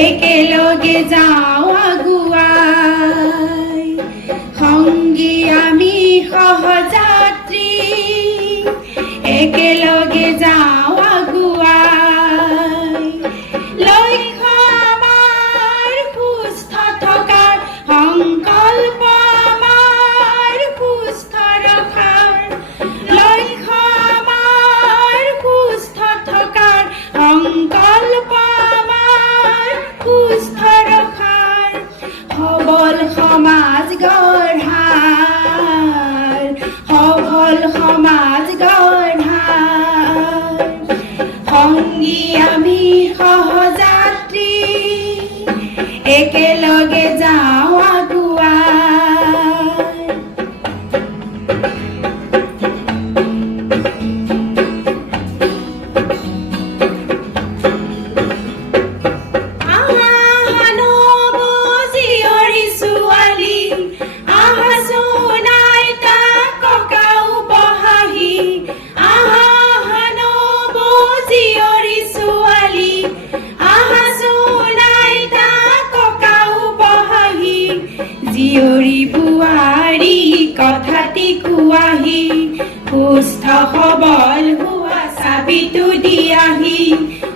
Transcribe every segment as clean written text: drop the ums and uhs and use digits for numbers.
একেলগে যাওঁ আগুৱাই সংগী আমি সহযাত্ৰী একেলগে যাওঁ আগুৱাই লক্ষ্য আমাৰ সুস্থ থকাৰ সংকল্প আমাৰ সুস্থ ৰখাৰ লক্ষ্য আমাৰ সুস্থ থকাৰ সংকল্প সুস্থ ৰখাৰ সবল সমাজ গঢ়াৰ সবল সমাজ গঢ়াৰ সংগী আমি সহযাত্ৰী একেলগে যাওঁ আগুৱাই জীয়ৰী বোৱাৰী কথাটি কোৱাহি সুস্থ সবল হোৱা চাবিটো দিয়াহি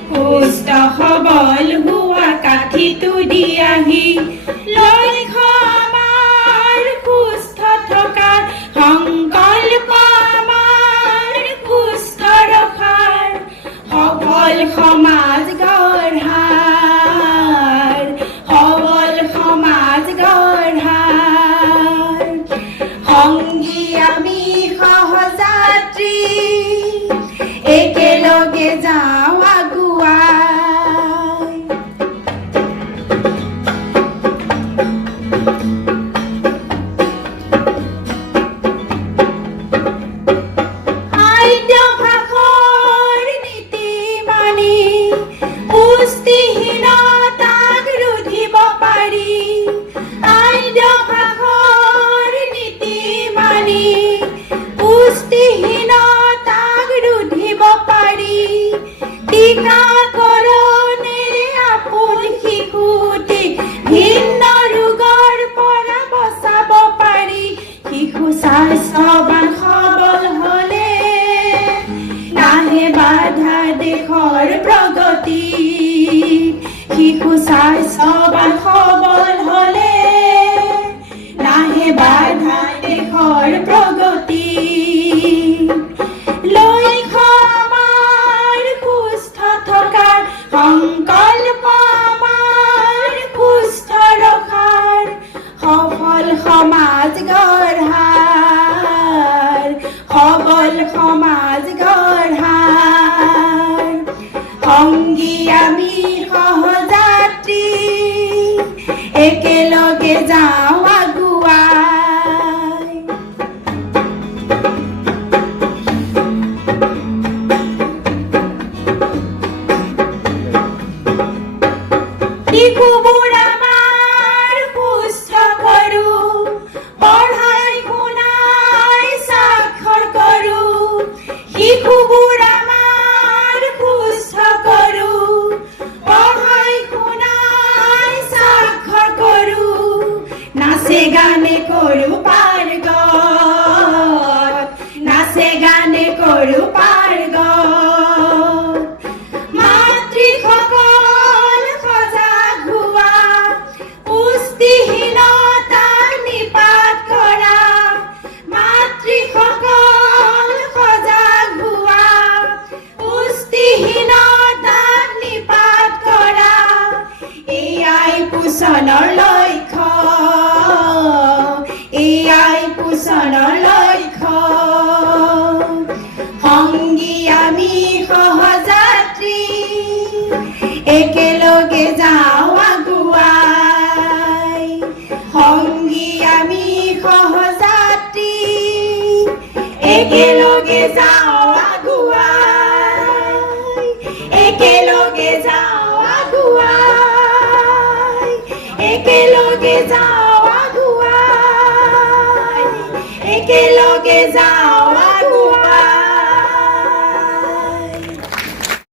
সুস্থ সবল হোৱা কাঠিটো দিয়াহি লক্ষ্য আমাৰ সুস্থ থকাৰ সংকল্প আমাৰ সুস্থ ৰখাৰ সবল সমাজ গঢ়াৰ সবল সমাজ গঢ়াৰ সংগী আমি সহযাত্ৰী একেলগে যাওঁ আগুৱাই খাদ্যাভ্যাসৰ নীতি মানি পুষ্টিহীনতাক ৰুধিব পাৰি খাদ্যাভ্যাসৰ নীতি মানি পুষ্টিহীনতাক ৰুধিব পাৰি টীকাকৰণেৰে আপোন শিশুটিক ভিন্ন ৰোগৰ পৰা বচাব পাৰি শিশু স্বাস্থ্যৱান সবল হ'লে নাহে বাধা দেশৰ প্ৰগতি শিশু স্বাস্থ্যৱান সবল হ'লে নাহে বাধা দেশৰ প্ৰগতি লক্ষ্য আমাৰ সুস্থ থকাৰ সংকল্প আমাৰ সুস্থ ৰখাৰ সফল সমাজ গঢ়াৰ সবল সমাজ গঢ়াৰ সংগী আমি সহযাত্ৰী একেলগে যাওঁ আগুৱাই শিশুবোৰ আমাৰ সুস্থ কৰোঁ পঢ়াই শুনাই স্বাক্ষৰ কৰোঁ শিশুবোৰ আমাৰ সুস্থ কৰোঁ পঢ়াই শুনাই স্বাক্ষৰ কৰোঁ নাচে গানে কৰোঁ পাৰ্গত নাচে গানে কৰোঁ পাৰ্গত মাতৃসকল সজাগ হোৱা পুষ্টিহীনতা নিপাত কৰা মাতৃসকল সজাগ হোৱা পুষ্টিহীনতা নিপাত কৰা এয়াই পোষণৰ লক্ষ্য এয়াই পোষণৰ লক্ষ্য সংগী আমি সহযাত্ৰী একেলগে যাওঁ আগুৱাই সংগী আমি সহযাত্ৰী একেলগে যাওঁ আগুৱাই একেলগে যাওঁ আগুৱাই একেলগে যাওঁ আগুৱাই একেলগে যাওঁ